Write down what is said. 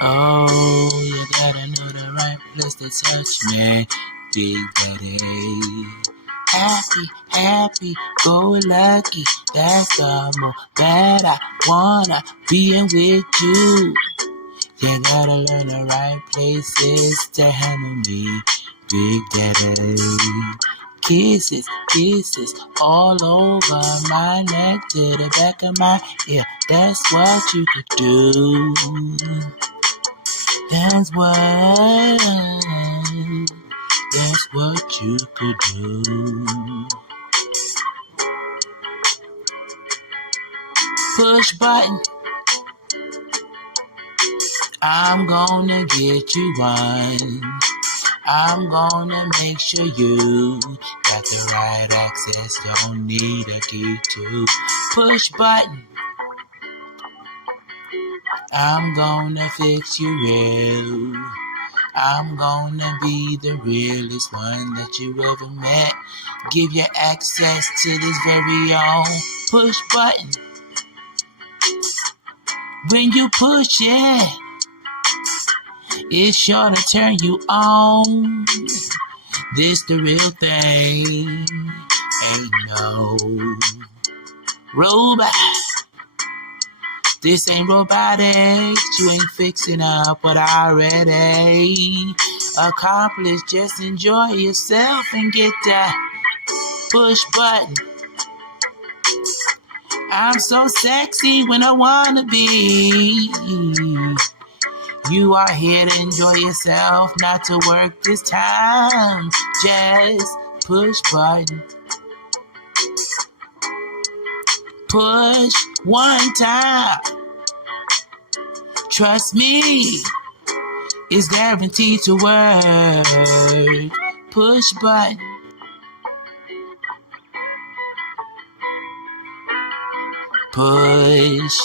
Oh, you gotta know the right place to touch me, Big Daddy. Happy, go lucky. That's the more that I wanna be with you. You gotta learn the right places to handle me, Big Daddy. Kisses all over my neck to the back of my ear. That's what you could do. That's what you could do. Push button. I'm gonna get you one. I'm gonna make sure you got the right access. Don't need a key to push button. I'm gonna fix you real. I'm gonna be the realest one that you ever met. Give you access to this very own push button. When you push it, it's sure to turn you on. This the real thing. Ain't no robot. This ain't robotics. You ain't fixing up what I already accomplished. Just enjoy yourself and get that push button. I'm so sexy when I wanna be. You are here to enjoy yourself, not to work this time. Just push button. Push one time. Trust me, it's guaranteed to work. Push button. Push.